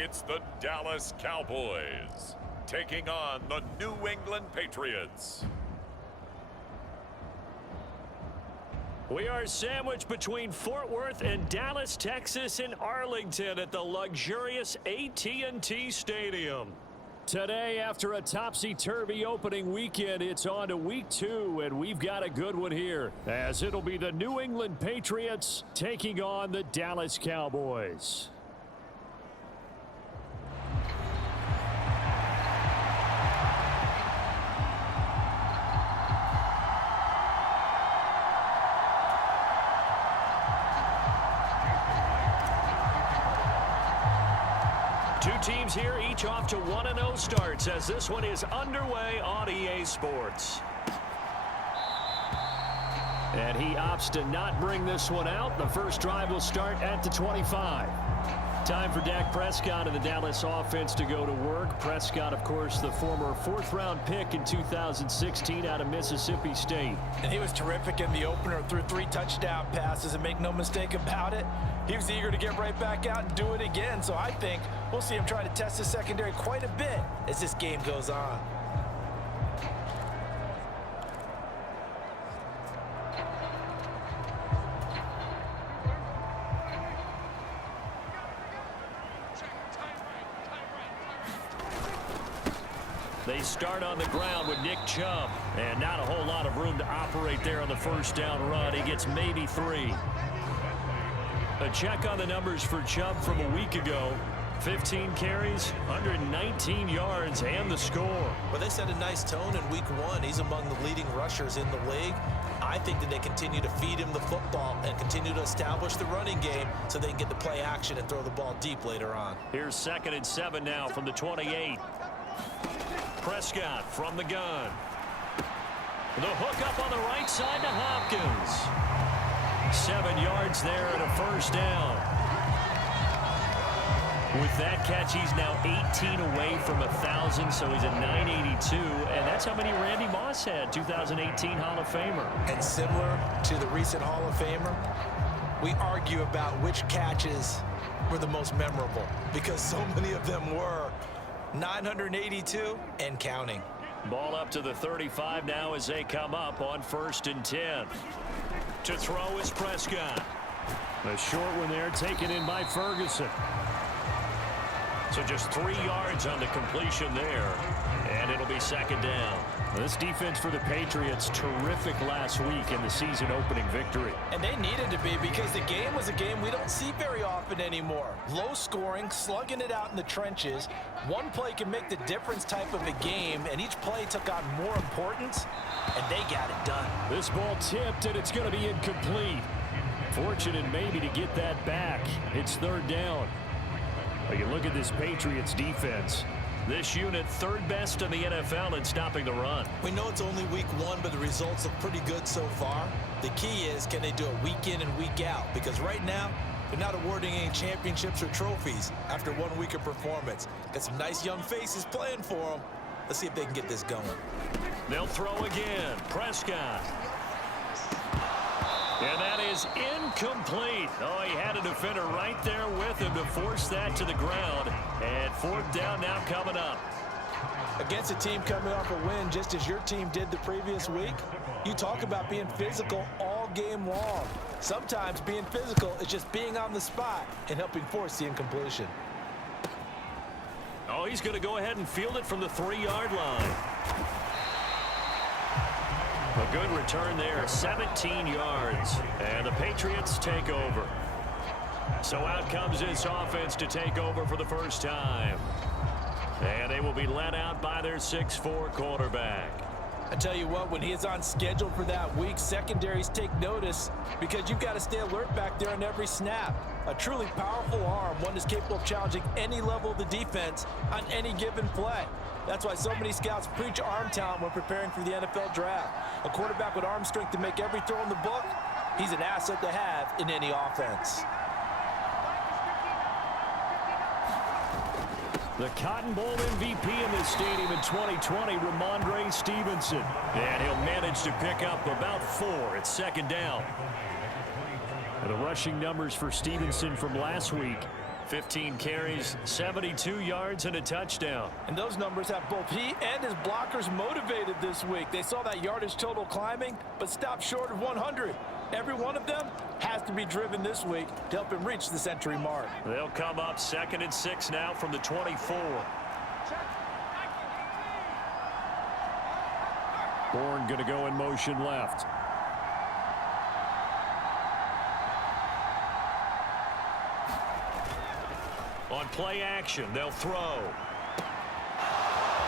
it's the Dallas Cowboys taking on the New England Patriots. We are sandwiched between Fort Worth and Dallas, Texas, and Arlington at the luxurious AT&T Stadium. Today, after a topsy-turvy opening weekend, it's on to week 2, and we've got a good one here, as it'll be the New England Patriots taking on the Dallas Cowboys. Two teams here, each off to 1-0 starts as this one is underway on EA Sports. And he opts to not bring this one out. The first drive will start at the 25. Time for Dak Prescott and the Dallas offense to go to work. Prescott, of course, the former 4th-round pick in 2016 out of Mississippi State. And he was terrific in the opener, threw 3 touchdown passes, and make no mistake about it, he was eager to get right back out and do it again. So I think we'll see him try to test the secondary quite a bit as this game goes on. They start on the ground with Nick Chubb, and not a whole lot of room to operate there on the first down run. He gets maybe 3. A check on the numbers for Chubb from a week ago. 15 carries, 119 yards, and the score. Well, they set a nice tone in week 1. He's among the leading rushers in the league. I think that they continue to feed him the football and continue to establish the running game so they can get the play action and throw the ball deep later on. Here's 2nd and 7 now from the 28. Prescott from the gun. The hook up on the right side to Hopkins. 7 yards there and a first down. With that catch, he's now 18 away from 1,000, so he's at 982, and that's how many Randy Moss had, 2018 Hall of Famer. And similar to the recent Hall of Famer, we argue about which catches were the most memorable because so many of them were. 982 and counting. Ball up to the 35 now as they come up on 1st and 10. To throw is Prescott. A short one there taken in by Ferguson. So just 3 yards on the completion there, and it'll be 2nd down. This defense for the Patriots, terrific last week in the season-opening victory. And they needed to be because the game was a game we don't see very often anymore. Low scoring, slugging it out in the trenches. One play can make the difference type of a game, and each play took on more importance, and they got it done. This ball tipped, and it's going to be incomplete. Fortunate maybe to get that back. It's 3rd down. But you look at this Patriots defense. This unit 3rd best in the NFL in stopping the run. We know it's only week 1, but the results look pretty good so far. The key is, can they do it week in and week out? Because right now, they're not awarding any championships or trophies after 1 week of performance. Got some nice young faces playing for them. Let's see if they can get this going. They'll throw again. Prescott. And that is incomplete. Oh, he had a defender right there with him to force that to the ground. And 4th down now coming up. Against a team coming off a win just as your team did the previous week, you talk about being physical all game long. Sometimes being physical is just being on the spot and helping force the incompletion. Oh, he's going to go ahead and field it from the 3-yard line. A good return there, 17 yards, and the Patriots take over. So out comes this offense to take over for the first time. And they will be led out by their 6'4" quarterback. I tell you what, when he is on schedule for that week, secondaries take notice because you've got to stay alert back there on every snap. A truly powerful arm, one that's capable of challenging any level of the defense on any given play. That's why so many scouts preach arm talent when preparing for the NFL draft. A quarterback with arm strength to make every throw in the book, he's an asset to have in any offense. The Cotton Bowl MVP in this stadium in 2020, Ramondre Stevenson. And he'll manage to pick up about 4 at 2nd down. And the rushing numbers for Stevenson from last week. 15 carries, 72 yards, and a touchdown. And those numbers have both he and his blockers motivated this week. They saw that yardage total climbing, but stopped short of 100. Every one of them has to be driven this week to help him reach the century mark. They'll come up 2nd and 6 now from the 24. Bourne going to go in motion left. On play action, they'll throw.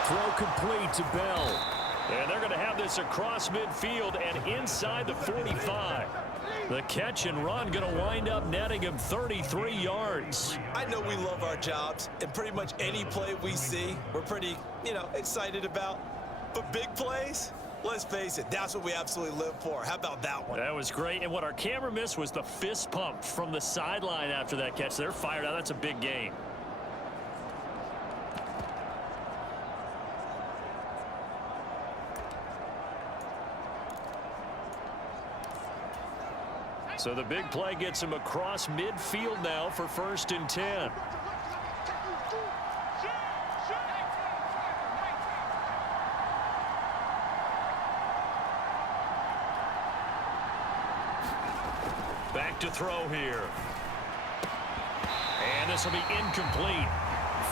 Throw complete to Bell. And they're going to have this across midfield and inside the 45. The catch and run going to wind up netting him 33 yards. I know we love our jobs, and pretty much any play we see, we're pretty, excited about. But big plays, let's face it, that's what we absolutely live for. How about that one? That was great. And what our camera missed was the fist pump from the sideline after that catch. They're fired out. That's a big game. So the big play gets him across midfield now for 1st and 10. Back to throw here. And this will be incomplete.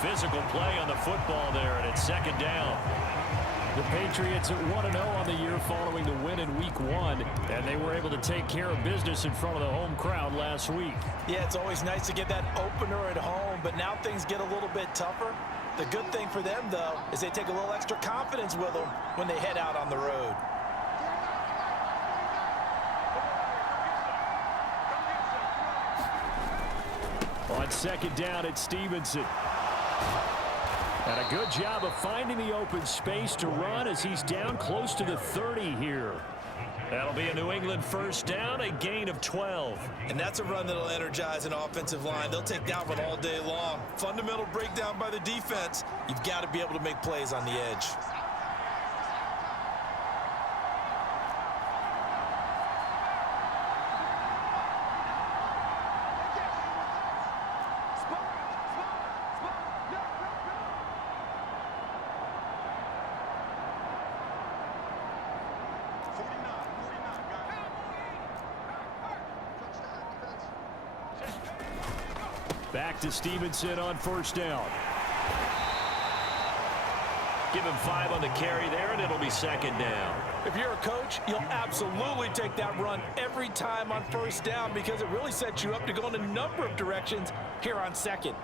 Physical play on the football there, and it's 2nd down. The Patriots at 1-0 on the year following the win in Week 1, and they were able to take care of business in front of the home crowd last week. Yeah, it's always nice to get that opener at home, but now things get a little bit tougher. The good thing for them, though, is they take a little extra confidence with them when they head out on the road. On 2nd down, it's Stevenson. And a good job of finding the open space to run as he's down close to the 30 here. That'll be a New England 1st down, a gain of 12. And that's a run that'll energize an offensive line. They'll take that one all day long. Fundamental breakdown by the defense. You've got to be able to make plays on the edge. Back to Stevenson on 1st down. Give him 5 on the carry there, and it'll be 2nd down. If you're a coach, you'll absolutely take that run every time on 1st down because it really sets you up to go in a number of directions here on 2nd.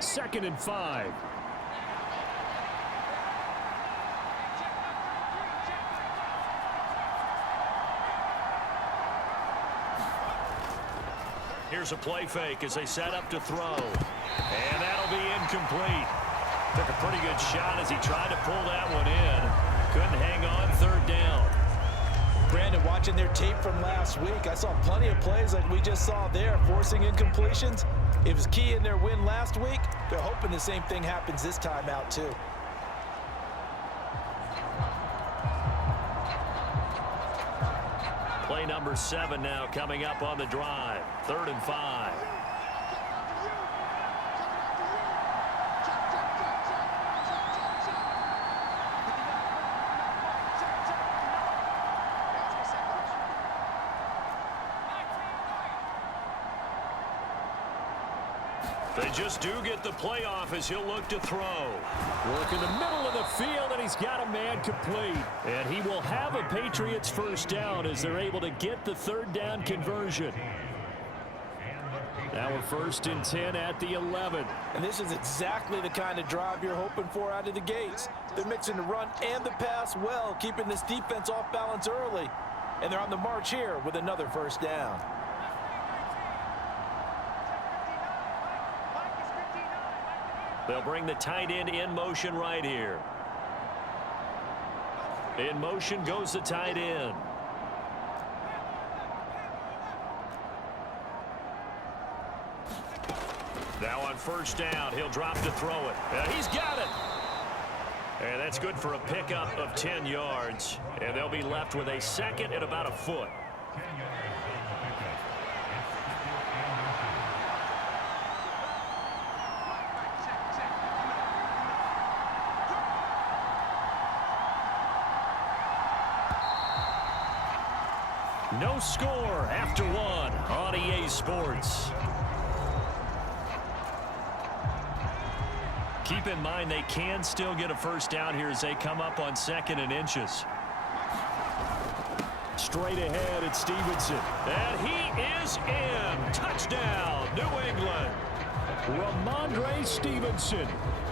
Second and 5. Here's a play fake as they set up to throw. And that'll be incomplete. Took a pretty good shot as he tried to pull that one in. Couldn't hang on. 3rd down. Brandon, watching their tape from last week, I saw plenty of plays like we just saw there, forcing incompletions. It was key in their win last week. They're hoping the same thing happens this time out, too. Play number 7 now coming up on the drive. 3rd and 5. They just do get the playoff as he'll look to throw. Work in the middle of the field, and he's got a man complete. And he will have a Patriots 1st down as they're able to get the 3rd down conversion. Now we're 1st and 10 at the 11. And this is exactly the kind of drive you're hoping for out of the gates. They're mixing the run and the pass well, keeping this defense off balance early. And they're on the march here with another 1st down. They'll bring the tight end in motion right here. In motion goes the tight end. Now on first down, he'll drop to throw it. He's got it. And that's good for a pickup of 10 yards. And they'll be left with a second and about a foot. No score after one on EA Sports. Keep in mind they can still get a first down here as they come up on 2nd and inches. Straight ahead, it's Stevenson. And he is in. Touchdown, New England. Ramondre Stevenson,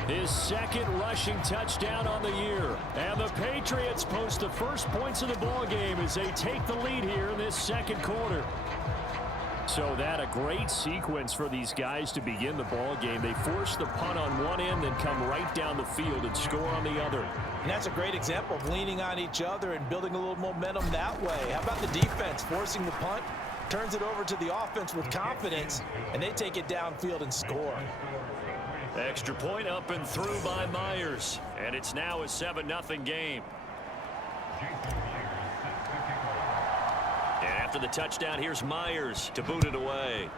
his 2nd rushing touchdown on the year. And the Patriots post the first points of the ball game as they take the lead here in this 2nd quarter. So that a great sequence for these guys to begin the ball game. They force the punt on one end, then come right down the field and score on the other. And that's a great example of leaning on each other and building a little momentum that way. How about the defense forcing the punt? Turns it over to the offense with confidence, and they take it downfield and score. Extra point up and through by Myers. And it's now a 7-0 game. And after the touchdown, here's Myers to boot it away.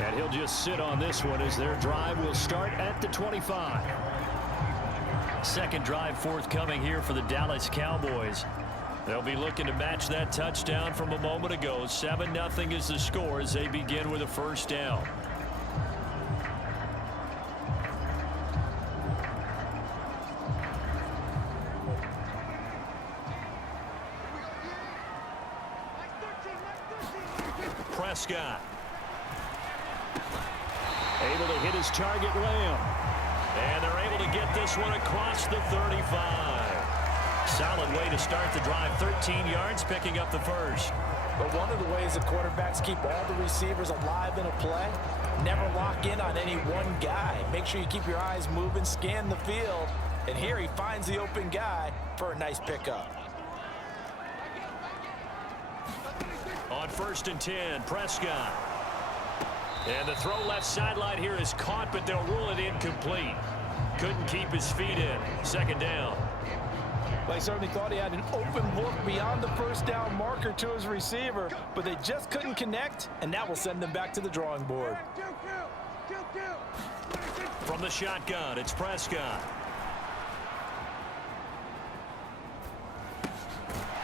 And he'll just sit on this one as their drive will start at the 25. Second drive forthcoming here for the Dallas Cowboys. They'll be looking to match that touchdown from a moment ago. 7-0 is the score as they begin with a first down. Prescott. Able to hit his target, Lamb. And they're able to get this one across the 35. Solid way to start the drive. 13 yards, picking up the first. But one of the ways the quarterbacks keep all the receivers alive in a play, never lock in on any one guy. Make sure you keep your eyes moving, scan the field. And here he finds the open guy for a nice pickup. On 1st and 10, Prescott. And the throw left sideline here is caught, but they'll rule it incomplete. Couldn't keep his feet in. 2nd down. Well, he certainly thought he had an open look beyond the first down marker to his receiver, but they just couldn't connect, and that will send them back to the drawing board. From the shotgun, it's Prescott.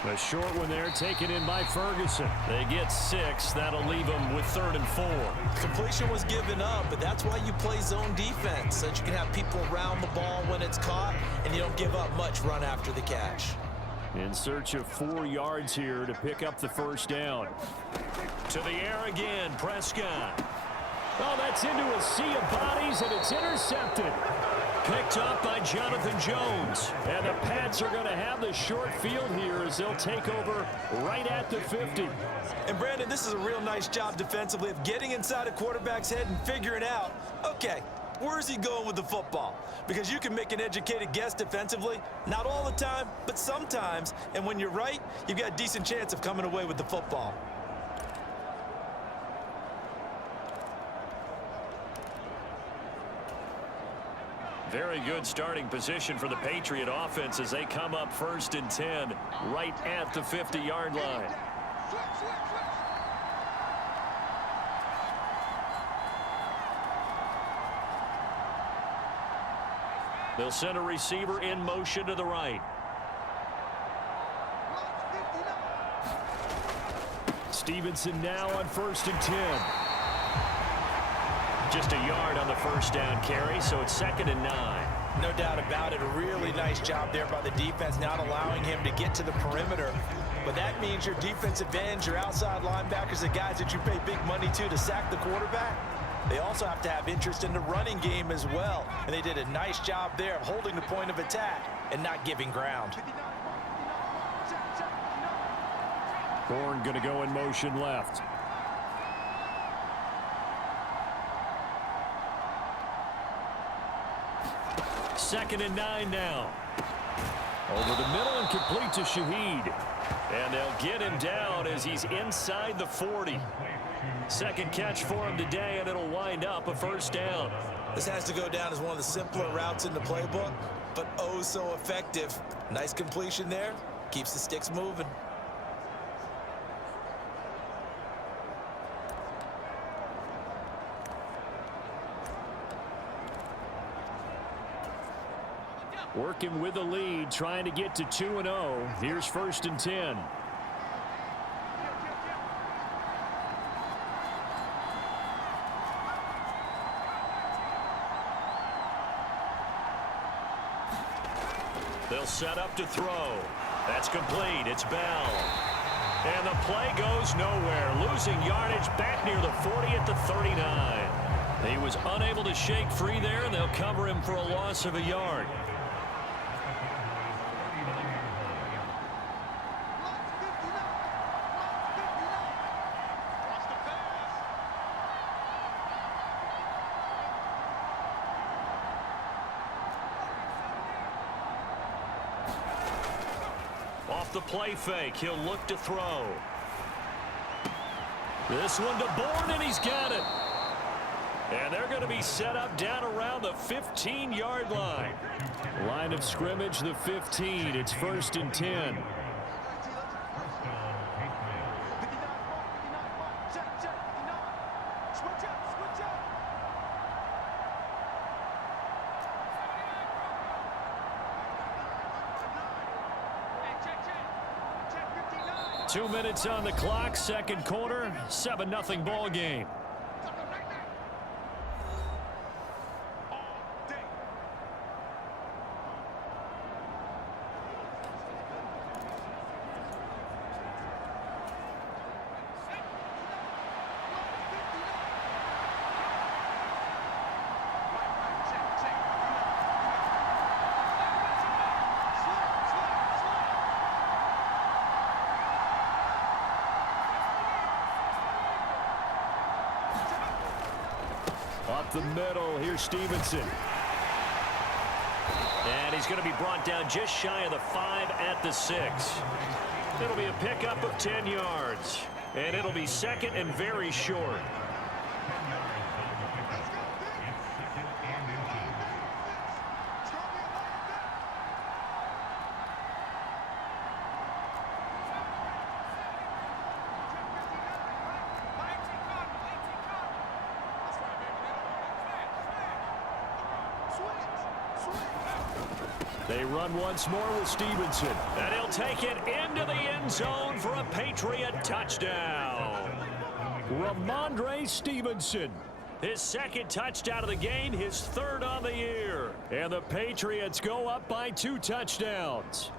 A short one there, taken in by Ferguson. They get 6. That'll leave them with 3rd and 4. Completion was given up, but that's why you play zone defense, so that you can have people around the ball when it's caught, and you don't give up much run after the catch. In search of 4 yards here to pick up the first down. To the air again, Prescott. Oh, that's into a sea of bodies, and it's intercepted. Picked up by Jonathan Jones. And the Pats are going to have the short field here as they'll take over right at the 50. And, Brandon, this is a real nice job defensively of getting inside a quarterback's head and figuring out, okay, where's he going with the football? Because you can make an educated guess defensively. Not all the time, but sometimes. And when you're right, you've got a decent chance of coming away with the football. Very good starting position for the Patriot offense as they come up 1st and 10 right at the 50-yard line. They'll send a receiver in motion to the right. Stevenson now on 1st and 10. Just a yard on the first down carry, so it's 2nd and 9. No doubt about it. A really nice job there by the defense, not allowing him to get to the perimeter. But that means your defensive ends, your outside linebackers, the guys that you pay big money to sack the quarterback, they also have to have interest in the running game as well. And they did a nice job there of holding the point of attack and not giving ground. Bourne going to go in motion left. 2nd and 9 now. Over the middle and complete to Shaheed. And they'll get him down as he's inside the 40. Second catch for him today, and it'll wind up a first down. This has to go down as one of the simpler routes in the playbook, but oh so effective. Nice completion there. Keeps the sticks moving. Working with the lead, trying to get to 2-0. Here's 1st and 10. They'll set up to throw. That's complete. It's Bell. And the play goes nowhere. Losing yardage back near the 40 at the 39. He was unable to shake free there, and they'll cover him for a loss of a yard. Off the play fake, he'll look to throw. This one to Bourne, and he's got it. And they're going to be set up down around the 15-yard line. Line of scrimmage, the 15. It's 1st and 10. 2 minutes on the clock, second quarter, 7-0 ball game. Up the middle, here's Stevenson. And he's going to be brought down just shy of the 5 at the 6. It'll be a pickup of 10 yards. And it'll be second and very short. They run once more with Stevenson. And he'll take it into the end zone for a Patriot touchdown. Ramondre Stevenson. His second touchdown of the game, his third on the year. And the Patriots go up by 2 touchdowns.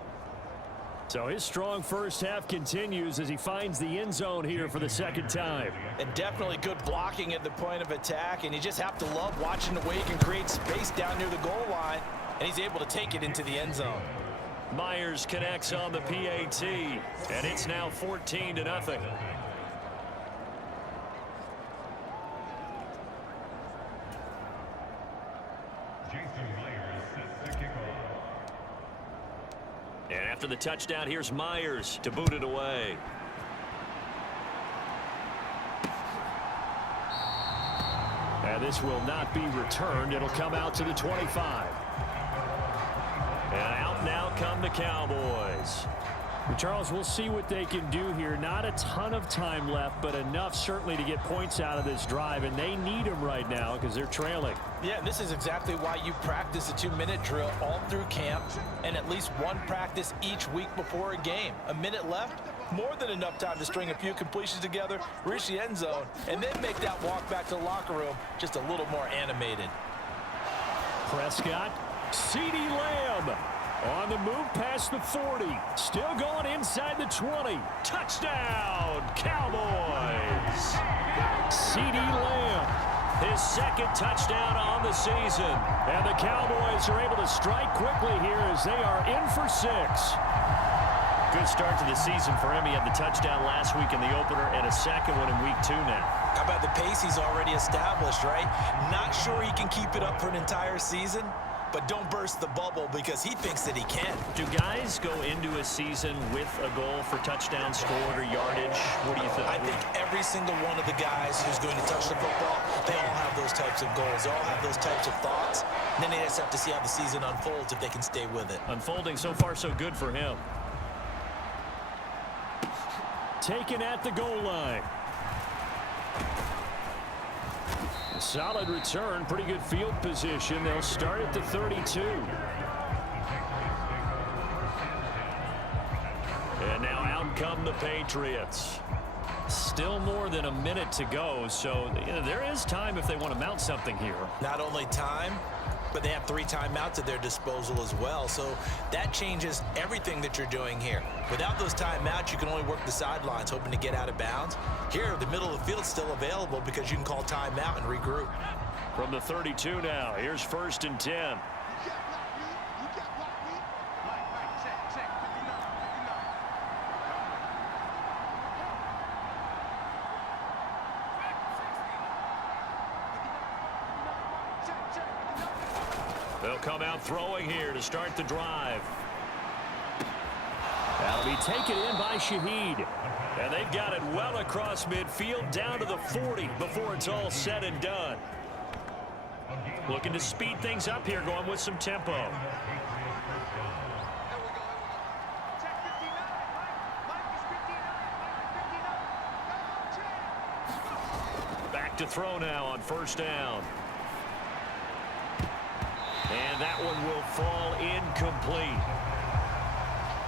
So his strong first half continues as he finds the end zone here for the second time. And definitely good blocking at the point of attack. And you just have to love watching the way he can create space down near the goal line. And he's able to take it into the end zone. Myers connects on the PAT. And it's now 14-0. And after the touchdown, here's Myers to boot it away. And this will not be returned. It'll come out to the 25. And out now come the Cowboys. Charles, we'll see what they can do here. Not a ton of time left, but enough certainly to get points out of this drive, and they need them right now because they're trailing. Yeah, and this is exactly why you practice a 2-minute drill all through camp and at least one practice each week before a game. A minute left, more than enough time to string a few completions together, reach the end zone, and then make that walk back to the locker room just a little more animated. Prescott, CeeDee Lamb. On the move past the 40. Still going inside the 20. Touchdown, Cowboys. CeeDee Lamb, his second touchdown on the season. And the Cowboys are able to strike quickly here as they are in for 6. Good start to the season for him. He had the touchdown last week in the opener and a second one in week 2 now. How about the pace he's already established, right? Not sure he can keep it up for an entire season, but don't burst the bubble because he thinks that he can. Do guys go into a season with a goal for touchdown scored or yardage? What do you think? I think every single one of the guys who's going to touch the football, they all have those types of goals. They all have those types of thoughts. And then they just have to see how the season unfolds if they can stay with it. Unfolding so far so good for him. Taken at the goal line. Solid return, pretty good field position. They'll start at the 32. And now out come the Patriots. Still more than a minute to go, so there is time if they want to mount something here. Not only time, but they have 3 timeouts at their disposal as well, so that changes everything that you're doing here. Without those timeouts, you can only work the sidelines, hoping to get out of bounds. Here, the middle of the field is still available because you can call timeout and regroup. From the 32 now, here's 1st and 10. They'll come out throwing here to start the drive. That'll be taken in by Shaheed. And they've got it well across midfield down to the 40 before it's all said and done. Looking to speed things up here, going with some tempo. Back to throw now on 1st down. And that one will fall incomplete.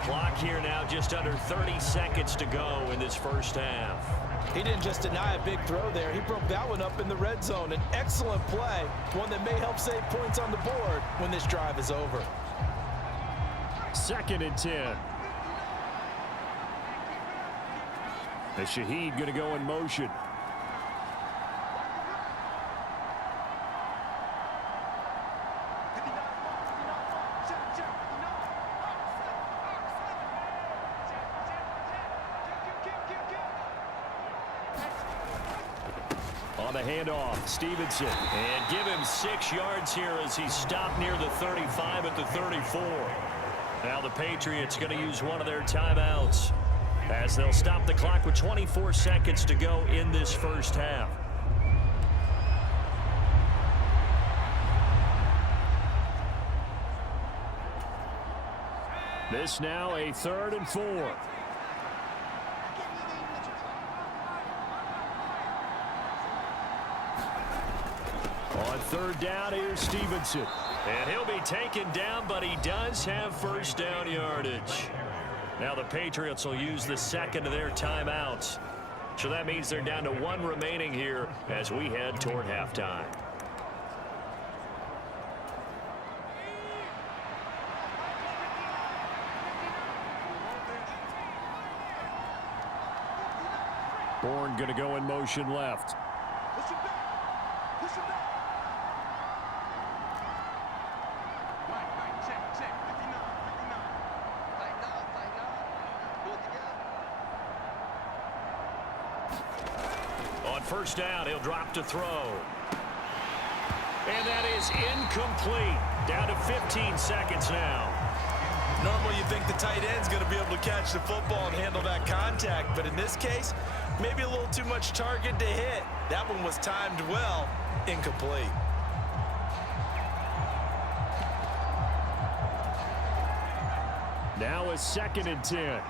Clock here now just under 30 seconds to go in this 1st half. He didn't just deny a big throw there. He broke that one up in the red zone. An excellent play, one that may help save points on the board when this drive is over. 2nd and 10. And Shaheed going to go in motion. On the handoff, Stevenson. And give him 6 yards here as he stopped near the 35 at the 34. Now the Patriots going to use one of their timeouts as they'll stop the clock with 24 seconds to go in this 1st half. This now a 3rd and 4. On 3rd down, here's Stevenson. And he'll be taken down, but he does have 1st down yardage. Now the Patriots will use the 2nd of their timeouts. So that means they're down to 1 remaining here as we head toward halftime. Bourne going to go in motion left. On 1st down, he'll drop to throw. And that is incomplete. Down to 15 seconds now. Normally you think the tight end's going to be able to catch the football and handle that contact, but in this case, maybe a little too much target to hit. That one was timed well, incomplete. Now a 2nd and 10.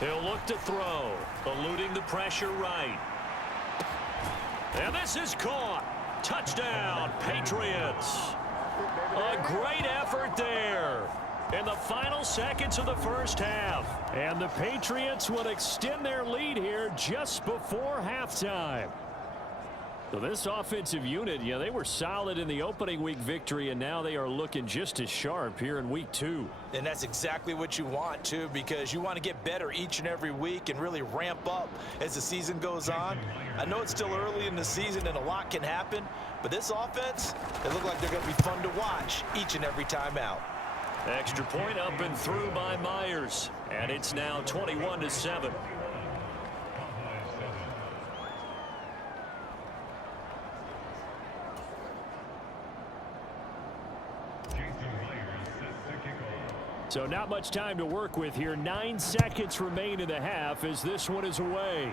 He'll look to throw, eluding the pressure right. And this is caught. Touchdown, Patriots. A great effort there in the final seconds of the 1st half. And the Patriots will extend their lead here just before halftime. So this offensive unit, they were solid in the opening week victory, and now they are looking just as sharp here in week 2. And that's exactly what you want, too, because you want to get better each and every week and really ramp up as the season goes on. I know it's still early in the season and a lot can happen, but this offense, they look like they're going to be fun to watch each and every time out. Extra point up and through by Myers, and it's now 21-7. So not much time to work with here. 9 seconds remain in the half as this one is away.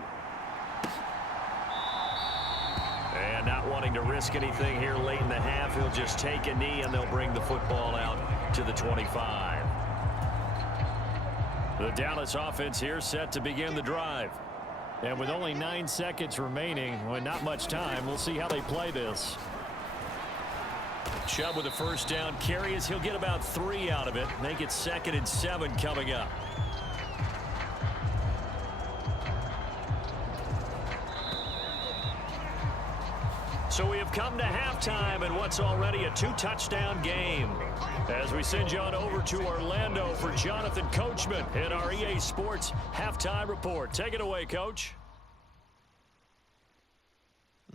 And not wanting to risk anything here late in the half, he'll just take a knee and they'll bring the football out to the 25. The Dallas offense here set to begin the drive. And with only 9 seconds remaining, well, not much time, we'll see how they play this. Chubb with a first down carry as he'll get about 3 out of it. Make it 2nd and 7 coming up. So we have come to halftime in what's already a 2-touchdown game. As we send you on over to Orlando for Jonathan Coachman in our EA Sports Halftime Report. Take it away, Coach.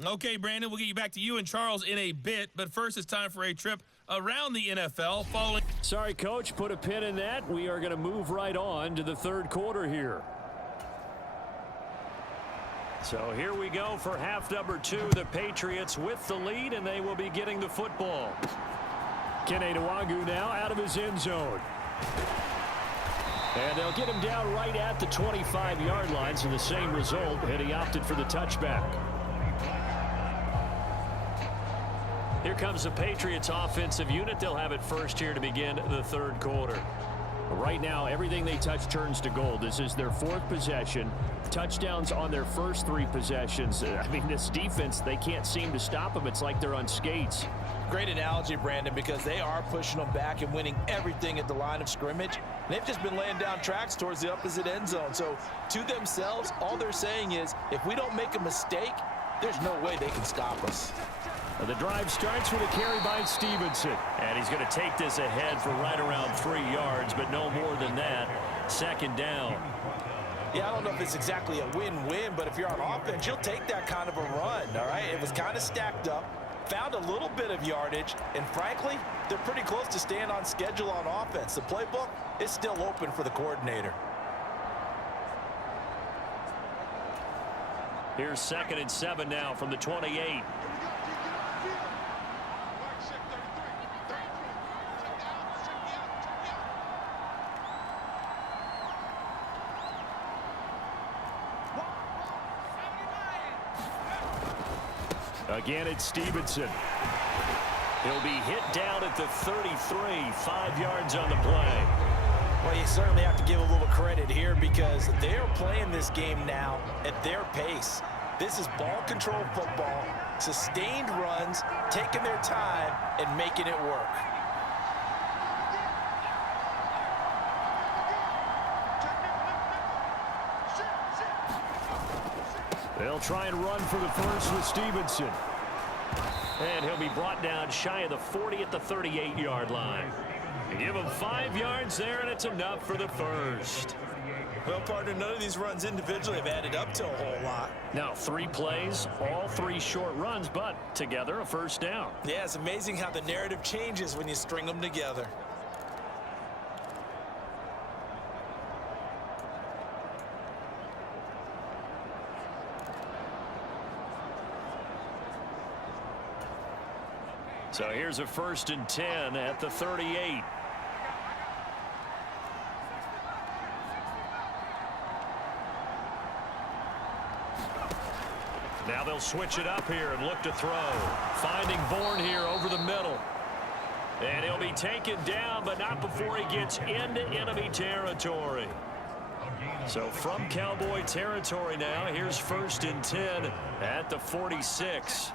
Okay, Brandon, we'll get you back to you and Charles in a bit, but first it's time for a trip around the NFL following. Sorry, Coach, put a pin in that. We are going to move right on to the third quarter here. So here we go for half number 2. The Patriots with the lead, and they will be getting the football. Kene Nwangwu now out of his end zone. And they'll get him down right at the 25-yard line, so the same result, and he opted for the touchback. Here comes the Patriots offensive unit. They'll have it first here to begin the third quarter. Right now, everything they touch turns to gold. This is their 4th possession. Touchdowns on their first 3 possessions. I mean, this defense, they can't seem to stop them. It's like they're on skates. Great analogy, Brandon, because they are pushing them back and winning everything at the line of scrimmage. And they've just been laying down tracks towards the opposite end zone. So to themselves, all they're saying is, if we don't make a mistake, there's no way they can stop us. The drive starts with a carry by Stevenson. And he's going to take this ahead for right around 3 yards, but no more than that. 2nd down. Yeah, I don't know if it's exactly a win-win, but if you're on offense, you'll take that kind of a run, all right? It was kind of stacked up, found a little bit of yardage, and frankly, they're pretty close to staying on schedule on offense. The playbook is still open for the coordinator. Here's 2nd and 7 now from the 28. Again, it's Stevenson. He'll be hit down at the 33, 5 yards on the play. Well, you certainly have to give a little credit here because they're playing this game now at their pace. This is ball control football, sustained runs, taking their time and making it work. They'll try and run for the first with Stevenson. And he'll be brought down shy of the 40 at the 38-yard line. Give him 5 yards there, and it's enough for the first. Well, partner, none of these runs individually have added up to a whole lot. Now, 3 plays, all 3 short runs, but together a first down. Yeah, it's amazing how the narrative changes when you string them together. So here's a 1st and 10 at the 38. Now they'll switch it up here and look to throw. Finding Bourne here over the middle. And he'll be taken down, but not before he gets into enemy territory. So from Cowboy territory now, here's 1st and 10 at the 46.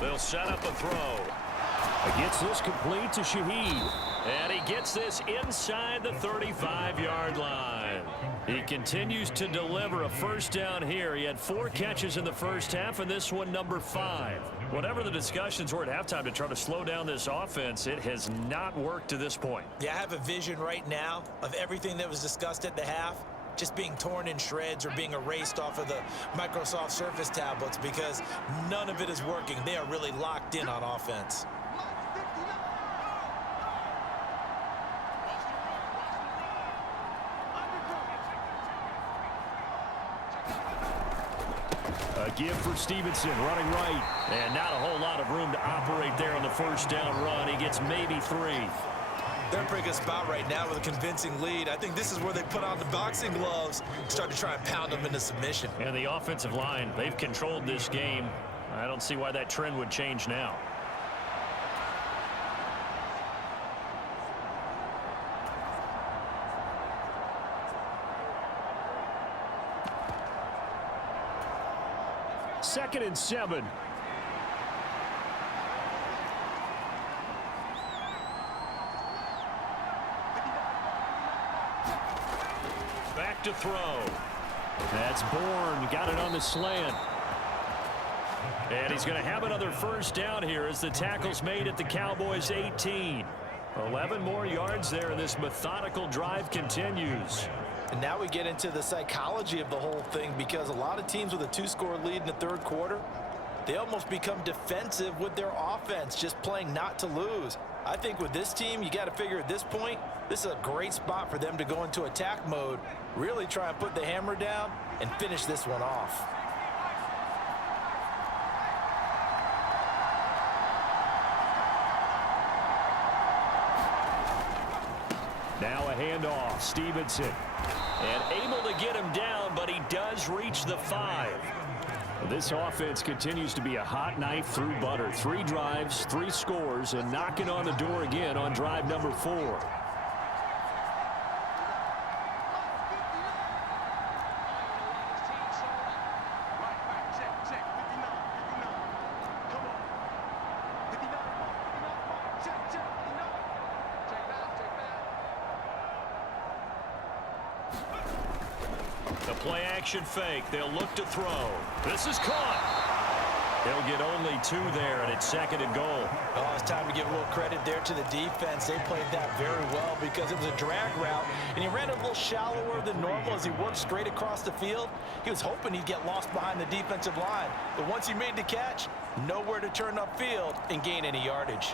They'll set up a throw. Gets this complete to Shaheed. And he gets this inside the 35-yard line. He continues to deliver a first down here. He had 4 catches in the first half, and this one number 5. Whatever the discussions were at halftime to try to slow down this offense, it has not worked to this point. Yeah, I have a vision right now of everything that was discussed at the half just being torn in shreds or being erased off of the Microsoft Surface tablets because none of it is working. They are really locked in on offense. A give for Stevenson, running right. And not a whole lot of room to operate there on the first down run. He gets maybe 3. They're in a pretty good spot right now with a convincing lead. I think this is where they put on the boxing gloves, start to try and pound them into submission. And the offensive line, they've controlled this game. I don't see why that trend would change now. Second and 7. Back to throw. That's Bourne. Got it on the slant. And he's going to have another first down here as the tackle's made at the Cowboys 18. 11 more yards there, and this methodical drive continues. And now we get into the psychology of the whole thing because a lot of teams with a 2-score lead in the third quarter, they almost become defensive with their offense, just playing not to lose. I think with this team, you got to figure at this point, this is a great spot for them to go into attack mode, really try and put the hammer down and finish this one off. Now a handoff, Stevenson. And able to get him down, but he does reach the 5. This offense continues to be a hot knife through butter. 3 drives, 3 scores, and knocking on the door again on drive number 4. Play action fake. They'll look to throw. This is caught. They'll get only 2 there, and it's second and goal. Oh, it's time to give a little credit there to the defense. They played that very well because it was a drag route, and he ran a little shallower than normal as he worked straight across the field. He was hoping he'd get lost behind the defensive line, but once he made the catch, nowhere to turn upfield and gain any yardage.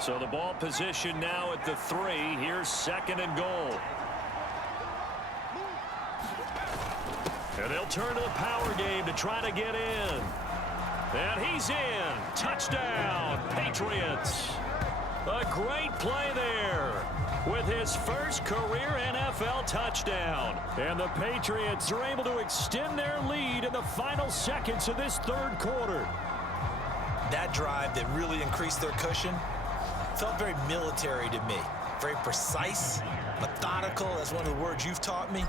So the ball position now at the 3. Here's second and goal. And they'll turn to the power game to try to get in. And he's in. Touchdown, Patriots. A great play there with his first career NFL touchdown. And the Patriots are able to extend their lead in the final seconds of this third quarter. That drive that really increased their cushion felt very military to me. Very precise, methodical. That's one of the words you've taught me.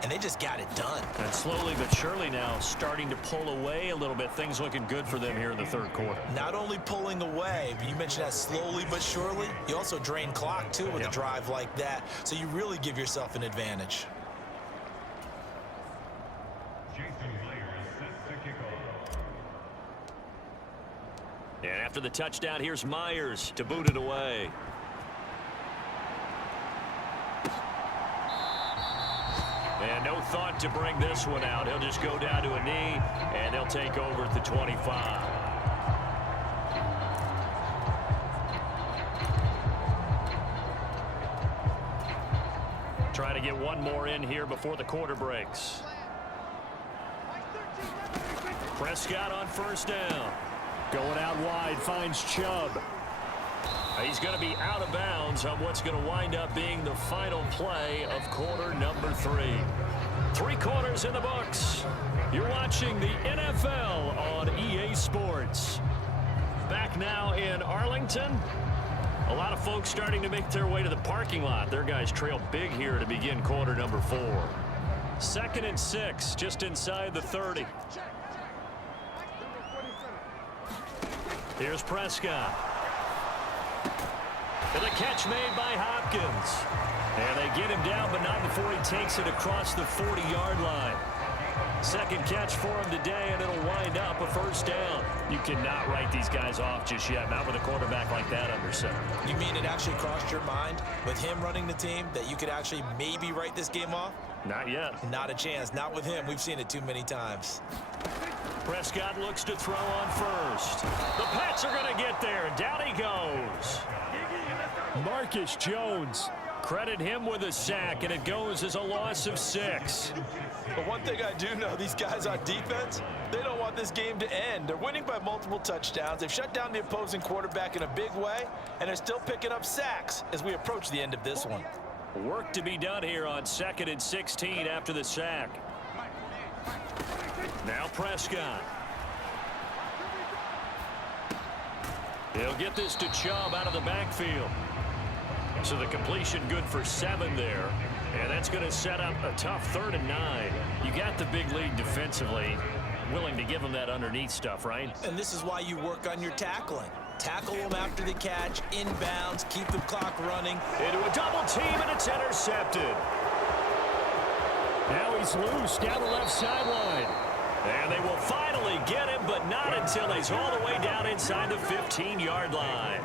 And they just got it done. And slowly but surely now starting to pull away a little bit. Things looking good for them here in the third quarter. Not only pulling away, but you mentioned that slowly but surely. You also drain clock, too, with a drive like that. So you really give yourself an advantage. And after the touchdown, here's Myers to boot it away. And no thought to bring this one out. He'll just go down to a knee, and they'll take over at the 25. Try to get one more in here before the quarter breaks. Prescott on first down. Going out wide, finds Chubb. He's going to be out of bounds on what's going to wind up being the final play of quarter number 3. 3 quarters in the books. You're watching the NFL on EA Sports. Back now in Arlington. A lot of folks starting to make their way to the parking lot. Their guys trail big here to begin quarter number 4. 2nd and 6, just inside the 30. Here's Prescott. And the catch made by Hopkins. And they get him down, but not before he takes it across the 40-yard line. Second catch for him today, and it'll wind up a first down. You cannot write these guys off just yet, not with a quarterback like that under center. You mean it actually crossed your mind with him running the team that you could actually maybe write this game off? Not yet. Not a chance. Not with him. We've seen it too many times. Prescott looks to throw on first. The Pats are going to get there. Down he goes. Marcus Jones. Credit him with a sack, and it goes as a loss of 6. But one thing I do know, these guys on defense, they don't want this game to end. They're winning by multiple touchdowns. They've shut down the opposing quarterback in a big way, and they're still picking up sacks as we approach the end of this one. Work to be done here on 2nd and 16 after the sack. Now Prescott. He'll get this to Chubb out of the backfield. So the completion good for 7 there. And that's going to set up a tough 3rd and 9. You got the big lead defensively. Willing to give them that underneath stuff, right? And this is why you work on your tackling. Tackle them after the catch, inbounds, keep the clock running. Into a double team, and it's intercepted. Now he's loose down the left sideline. And they will finally get him, but not until he's all the way down inside the 15-yard line.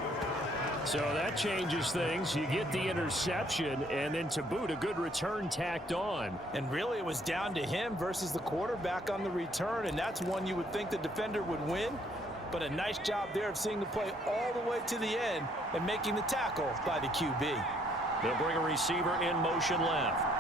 So that changes things. You get the interception, and then to boot, a good return tacked on. And really, it was down to him versus the quarterback on the return, and that's one you would think the defender would win. But a nice job there of seeing the play all the way to the end and making the tackle by the QB. They'll bring a receiver in motion left.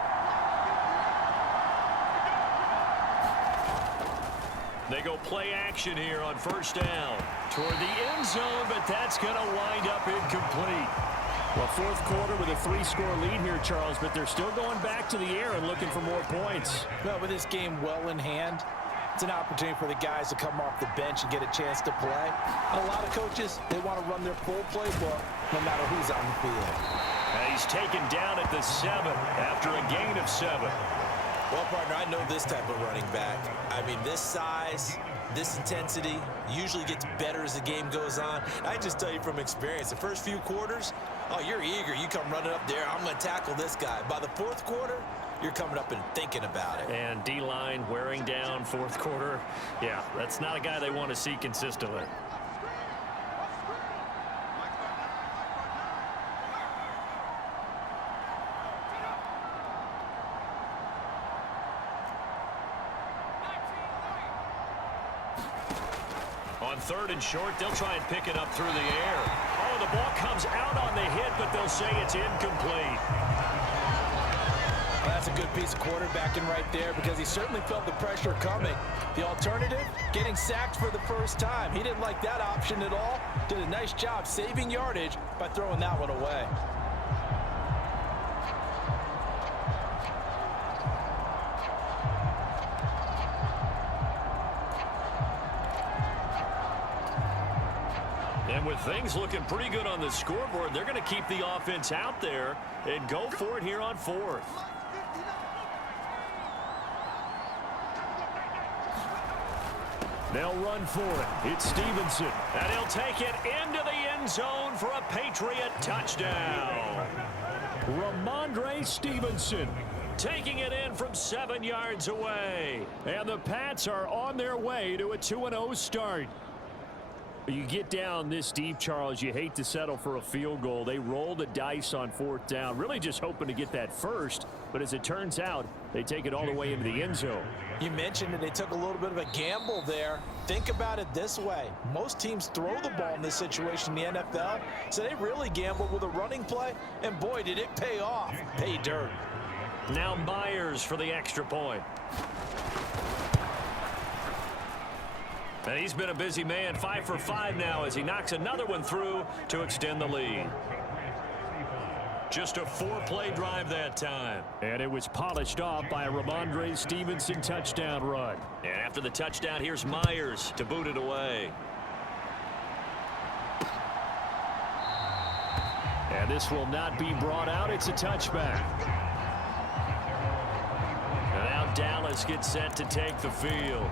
They go play action here on first down. Toward the end zone, but that's going to wind up incomplete. Well, 4th quarter with a 3-score lead here, Charles, but they're still going back to the air and looking for more points. Well, with this game well in hand, it's an opportunity for the guys to come off the bench and get a chance to play. And a lot of coaches, they want to run their full playbook no matter who's on the field. And he's taken down at the 7 after a gain of 7. Well, partner, I know this type of running back. I mean, this size, this intensity usually gets better as the game goes on. I just tell you from experience, the first few quarters, oh, you're eager. You come running up there, I'm going to tackle this guy. By the 4th quarter, you're coming up and thinking about it. And D-line wearing down 4th quarter. Yeah, that's not a guy they want to see consistently. On 3rd and short, they'll try and pick it up through the air. Oh, the ball comes out on the hit, but they'll say it's incomplete. Well, that's a good piece of quarterbacking right there because he certainly felt the pressure coming. The alternative, getting sacked for the first time. He didn't like that option at all. Did a nice job saving yardage by throwing that one away. And with things looking pretty good on the scoreboard, they're going to keep the offense out there and go for it here on 4th. They'll run for it. It's Stevenson. And he'll take it into the end zone for a Patriot touchdown. Ramondre Stevenson taking it in from 7 yards away. And the Pats are on their way to a 2-0 start. You get down this deep, Charles, you hate to settle for a field goal. They roll the dice on 4th down, really just hoping to get that first. But as it turns out, they take it all the way into the end zone. You mentioned that they took a little bit of a gamble there. Think about it this way. Most teams throw the ball in this situation in the NFL, so they really gambled with a running play, and boy, did it pay off. Pay dirt. Now Myers for the extra point. And he's been a busy man, 5 for 5 now as he knocks another one through to extend the lead. Just a 4-play drive that time. And it was polished off by a Ramondre Stevenson touchdown run. And after the touchdown, here's Myers to boot it away. And this will not be brought out. It's a touchback. And now Dallas gets set to take the field.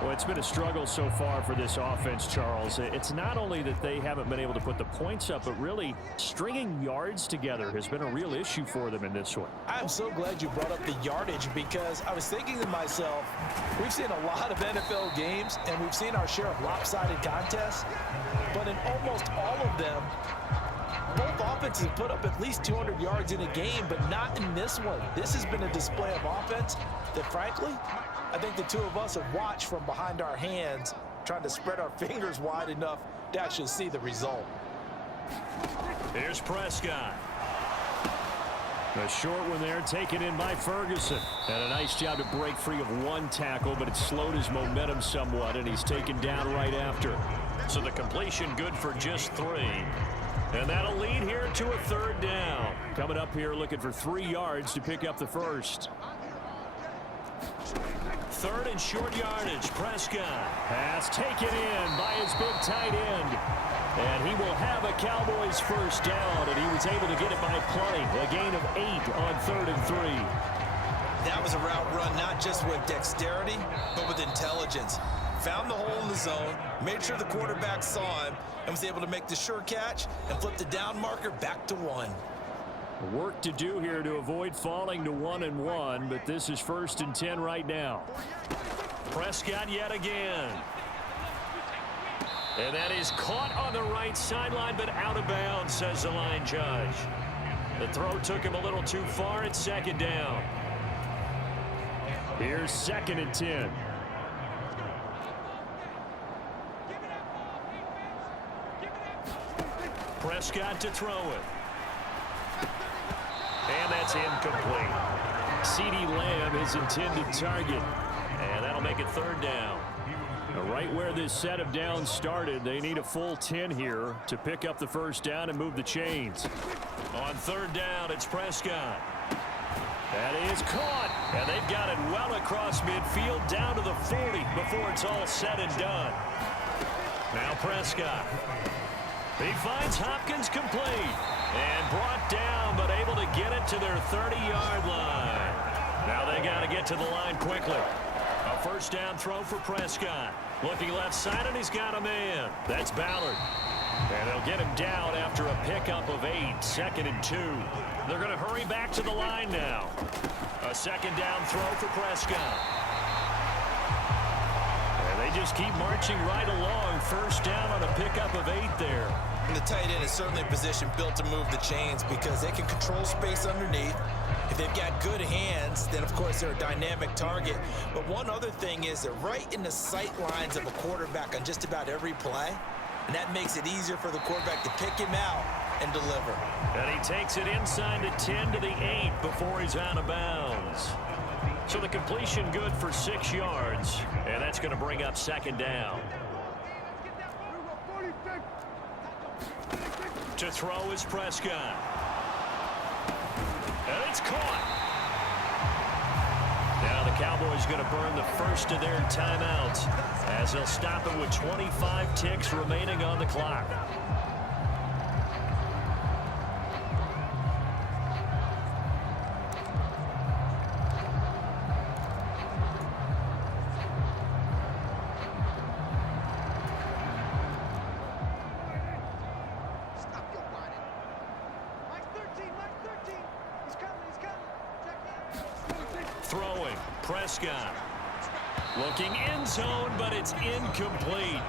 Well, it's been a struggle so far for this offense, Charles. It's not only that they haven't been able to put the points up, but really stringing yards together has been a real issue for them in this one. I'm so glad you brought up the yardage because I was thinking to myself, we've seen a lot of NFL games and we've seen our share of lopsided contests, but in almost all of them, both offenses put up at least 200 yards in a game, but not in this one. This has been a display of offense that, frankly, I think the two of us have watched from behind our hands, trying to spread our fingers wide enough to actually see the result. Here's Prescott. A short one there, taken in by Ferguson. And a nice job to break free of one tackle, but it slowed his momentum somewhat, and he's taken down right after. So the completion good for just 3. And that'll lead here to a 3rd down. Coming up here looking for 3 yards to pick up the first. 3rd and short yardage. Prescott. Pass taken in by his big tight end. And he will have a Cowboys first down, and he was able to get it by plenty. A gain of 8 on 3rd and 3. That was a route run not just with dexterity, but with intelligence. Found the hole in the zone, made sure the quarterback saw him, and was able to make the sure catch and flip the down marker back to 1. Work to do here to avoid falling to 1-1, but this is 1st and 10 right now. Prescott yet again. And that is caught on the right sideline, but out of bounds, says the line judge. The throw took him a little too far. It's 2nd down. Here's 2nd and 10. Prescott to throw it. And that's incomplete. CeeDee Lamb, his intended target. And that'll make it 3rd down. Right where this set of downs started, they need a full 10 here to pick up the first down and move the chains. On 3rd down, it's Prescott. That is caught. And they've got it well across midfield down to the 40 before it's all said and done. Now Prescott. He finds Hopkins complete and brought down, but able to get it to their 30-yard line. Now they got to get to the line quickly. A first down throw for Prescott. Looking left side, and he's got a man. That's Ballard. And they'll get him down after a pickup of 8, 2nd and 2. They're going to hurry back to the line now. A 2nd down throw for Prescott. And they just keep marching right along. First down on a pickup of 8 there. And the tight end is certainly a position built to move the chains because they can control space underneath. If they've got good hands, then of course they're a dynamic target. But one other thing is they're right in the sight lines of a quarterback on just about every play. And that makes it easier for the quarterback to pick him out and deliver. And he takes it inside the 10 to the 8 before he's out of bounds. So the completion good for 6 yards. And that's going to bring up 2nd down. To throw is Prescott. And it's caught. Now the Cowboys going to burn the first of their timeouts as they'll stop it with 25 ticks remaining on the clock. Throwing, Prescott. Looking end zone, but it's incomplete.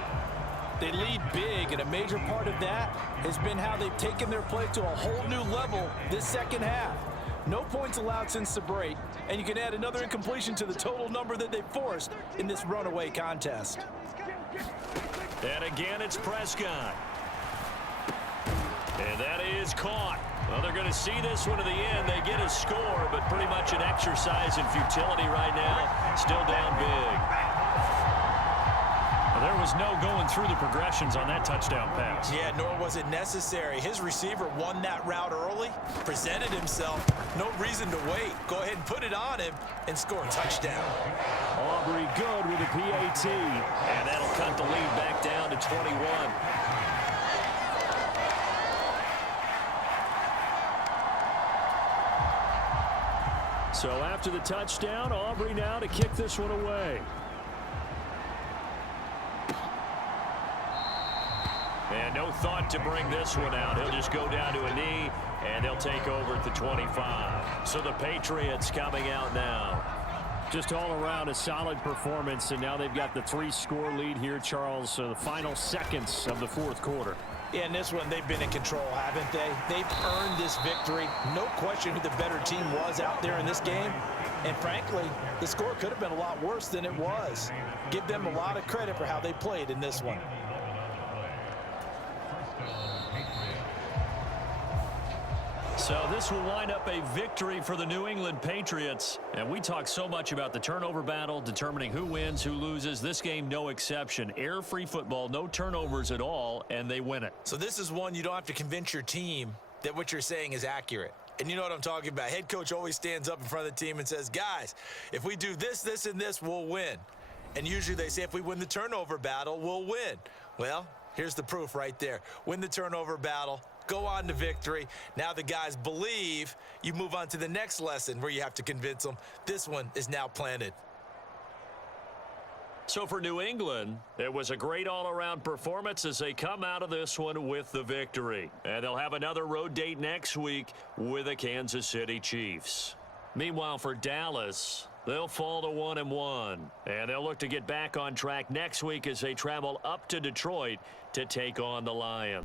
They lead big, and a major part of that has been how they've taken their play to a whole new level this second half. No points allowed since the break, and you can add another incompletion to the total number that they forced in this runaway contest. And again, it's Prescott. And that is caught. Well, they're going to see this one to the end. They get a score, but pretty much an exercise in futility right now. Still down big. Well, there was no going through the progressions on that touchdown pass. Yeah, nor was it necessary. His receiver won that route early, presented himself. No reason to wait. Go ahead and put it on him and score a touchdown. Aubrey good with a PAT. And that'll cut the lead back down to 21. So after the touchdown, Aubrey now to kick this one away. thought to bring this one out. He'll just go down to a knee, and they'll take over at the 25. So the Patriots coming out now. Just all around a solid performance, and now they've got the 3-score lead here, Charles. So the final seconds of the fourth quarter. Yeah, in this one, they've been in control, haven't they? They've earned this victory. No question who the better team was out there in this game. And frankly, the score could have been a lot worse than it was. Give them a lot of credit for how they played in this one. So this will wind up a victory for the New England Patriots. And we talk so much about the turnover battle, determining who wins, who loses. This game, no exception. Error-free football, no turnovers at all, and they win it. So this is one you don't have to convince your team that what you're saying is accurate. And you know what I'm talking about. Head coach always stands up in front of the team and says, guys, if we do this, this, and this, we'll win. And usually they say if we win the turnover battle, we'll win. Well, here's the proof right there. Win the turnover battle. Go on to victory. Now the guys believe. You move on to the next lesson where you have to convince them. This one is now planted. So for New England, it was a great all-around performance as they come out of this one with the victory. And they'll have another road date next week with the Kansas City Chiefs. Meanwhile, for Dallas, they'll fall to 1-1. And they'll look to get back on track next week as they travel up to Detroit to take on the Lions.